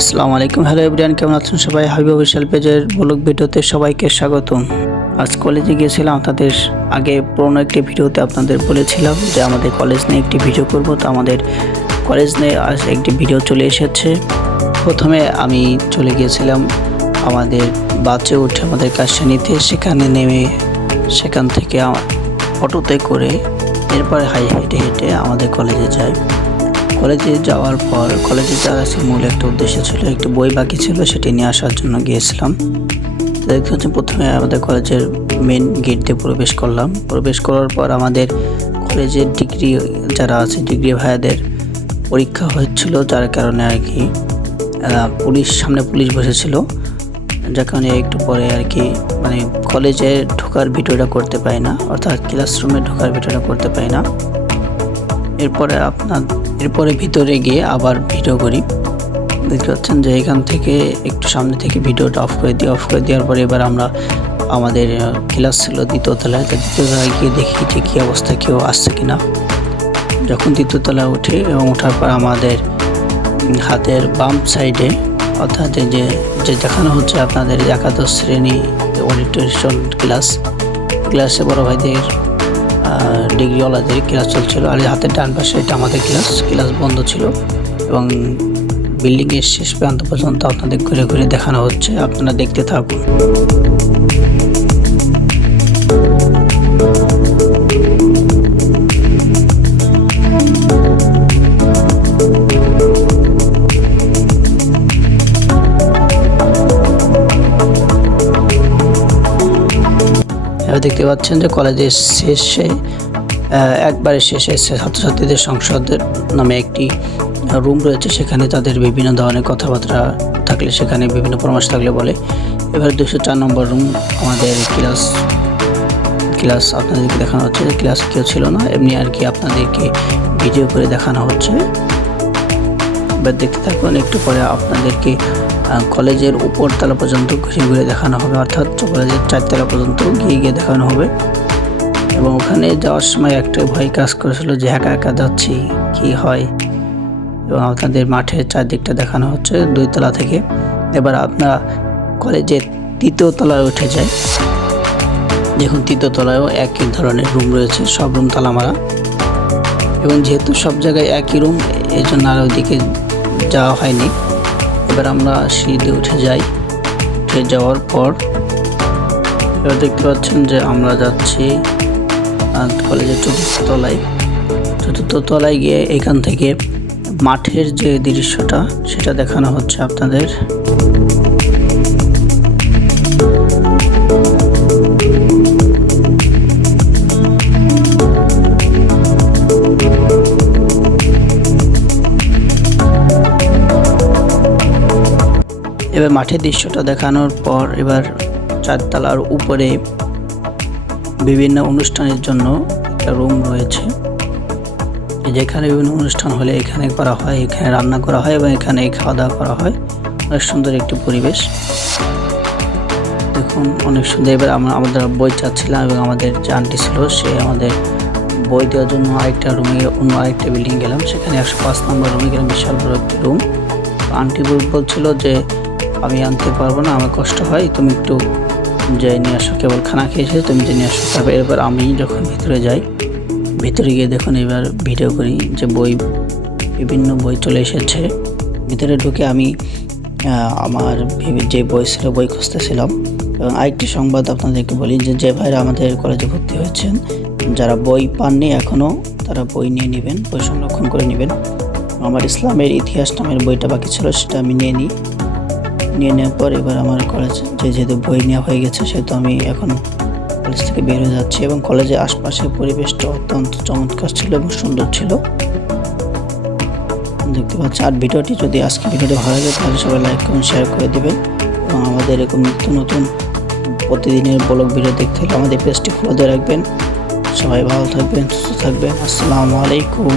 আসসালামু আলাইকুম। Hello everyone, কেমন আছেন সবাই? হাবিব অফিশিয়াল পেজের ব্লগ ভিডিওতে সবাইকে স্বাগতম। আজ কলেজে গিয়েছিলাম। আপনাদের আগে পুরোনো একটি ভিডিওতে আপনাদের বলেছিলাম যে আমাদের কলেজ নিয়ে একটি ভিডিও করব। তো আমাদের কলেজ নিয়ে আজ একটি ভিডিও চলে এসেছে। প্রথমে আমি চলে গিয়েছিলাম আমাদের বাসে উঠে আমাদের কাশিয়ানীতে, সেখানে নেমে সেখান থেকে অটোতে করে এরপর হেঁটে হেঁটে আমাদের কলেজে যাই। কলেজে যাওয়ার পর কলেজে যাওয়ার আছে মূল একটা উদ্দেশ্য ছিল, একটু বই বাকি ছিল, সেটি নিয়ে আসার জন্য গিয়েছিলাম। দেখতে হচ্ছে প্রথমে আমাদের কলেজের মেন গেট দিয়ে প্রবেশ করলাম। প্রবেশ করার পর আমাদের কলেজের ডিগ্রি যারা আছে, ডিগ্রি ভাইয়াদের পরীক্ষা হচ্ছিল, যার কারণে আর কি সামনে পুলিশ বসেছিল, যার কারণে একটু পরে আর কি কলেজে ঢোকার ভিডিওটা করতে পারি না, অর্থাৎ ক্লাসরুমে ঢোকার ভিডিওটা করতে পারি না। এরপরে ভিতরে গিয়ে আবার ভিডিও করি। দেখতে পাচ্ছেন যে এখান থেকে একটু সামনে থেকে ভিডিওটা অফ করে দেওয়ার পরে এবার আমরা আমাদের ক্লাস ছিল দ্বিতীয় তলায় গিয়ে দেখি যে কী অবস্থা, কেউ আসছে কিনা। যখন দ্বিতীয় তলায় উঠি এবং ওঠার পর আমাদের হাতের বাম সাইডে, অর্থাৎ যে দেখানো হচ্ছে আপনাদের একাদশ শ্রেণী অডিটোরিয়াম ক্লাসে বড় ভাইদের ডিগ্রিওয়ালাদের ক্লাস চলছিল, আর হাতের ডান পাশে এটা আমাদের ক্লাস বন্ধ ছিল এবং বিল্ডিংয়ের শেষ প্রান্ত পর্যন্ত আপনাদের ঘুরে ঘুরে দেখানো হচ্ছে। আপনারা দেখতে থাকুন। দেখতে পাচ্ছেন যে কলেজের একবারে শেষে ছাত্রছাত্রীদের সংসদের নামে একটি রুম রয়েছে। সেখানে তাদের বিভিন্ন ধরনের কথাবার্তা থাকলে, সেখানে বিভিন্ন পরামর্শ থাকলে বলে। এবার 204 নম্বর রুম আমাদের ক্লাস আপনাদেরকে দেখানো হচ্ছে। ক্লাস কেউ ছিল না, এমনি আর কি আপনাদেরকে ভিডিও করে দেখানো হচ্ছে। এবার দেখতে থাকুন। একটু পরে আপনাদেরকে কলেজের উপরতলা পর্যন্ত ঘুরে ঘুরে দেখানো হবে, অর্থাৎ কলেজের 4 তলা পর্যন্ত গিয়ে দেখানো হবে। এবং ওখানে যাওয়ার সময় একটা ভয় কাজ করেছিল যে একা একা যাচ্ছি, কী হয়। এবং আপনাদের মাঠের চারদিকটা দেখানো হচ্ছে 2 তলা থেকে। এবার আপনারা কলেজের 3য় তলায় উঠে যায়। দেখুন 3য় তলায়ও একই ধরনের রুম রয়েছে, সব রুম তালা মারা। এবং যেহেতু সব জায়গায় একই রুম, এই জন্য আর ওইদিকে যাওয়া হয়নি। এবার আমরা সিঁড়ি উঠে যাই। উঠে যাওয়ার পর এবার দেখতে পাচ্ছেন যে আমরা যাচ্ছি কলেজের 4র্থ তলায়। 4র্থ তলায় গিয়ে এখান থেকে মাঠের যে দৃশ্যটা সেটা দেখানো হচ্ছে আপনাদের। এবার মাঠের দৃশ্যটা দেখানোর পর এবার 4 তলার উপরে বিভিন্ন অনুষ্ঠানের জন্য একটা রুম রয়েছে, যেখানে বিভিন্ন অনুষ্ঠান হলে এখানে করা হয়, এখানে রান্না করা হয় এবং এখানে খাওয়া দাওয়া করা হয়। অনেক সুন্দর একটি পরিবেশ, দেখুন অনেক সুন্দর। এবার আমরা আমাদের বই চাচ্ছিলাম এবং আমাদের যে আন্টি ছিল সে আমাদের বই দেওয়ার জন্য আরেকটা রুমে, অন্য আরেকটা বিল্ডিং গেলাম। সেখানে 105 নম্বর রুমে গেলাম, বিশাল বড় একটি রুম। আন্টি বলছিল যে আমি আনতে পারবো না, আমার কষ্ট হয়, তুমি একটু যাই নিয়ে আসো, কেবল খানা খেয়েছে, তুমি যে নিয়ে আসো। তারপর এবার আমি যখন ভিতরে যাই, ভিতরে গিয়ে দেখুন এবার ভিডিও করি যে বিভিন্ন বই চলে এসেছে। ভিতরে ঢুকে আমি আমার যে বই ছিল বই খুঁজতেছিলাম। এবং আরেকটি সংবাদ আপনাদেরকে বলি যে ভাইরা আমাদের কলেজে ভর্তি হয়েছেন, যারা বই পাননি এখনও, তারা বই নিয়ে নেবেন, বই সংরক্ষণ করে নেবেন। আমার ইসলামের ইতিহাস নামের বইটা বাকি ছিল, সেটা আমি নিয়ে নেওয়ার পর এবার আমার কলেজে যেহেতু বই নেওয়া হয়ে গেছে, সেহেতু আমি এখন কলেজ থেকে বের হয়ে যাচ্ছি। এবং কলেজের আশপাশের পরিবেশটা অত্যন্ত চমৎকার ছিল এবং সুন্দর ছিল, দেখতে পাচ্ছি। আর ভিডিওটি যদি আজকে ভিডিওটি ভালো লাগে তাহলে সবাই লাইক করুন, শেয়ার করে দেবেন। এবং আমাদের এরকম নতুন প্রতিদিনের ব্লগ ভিডিও দেখতে হলে আমাদের পেজটি ফলো দিয়ে রাখবেন। সবাই ভালো থাকবেন, সুস্থ থাকবেন। আসসালামু আলাইকুম।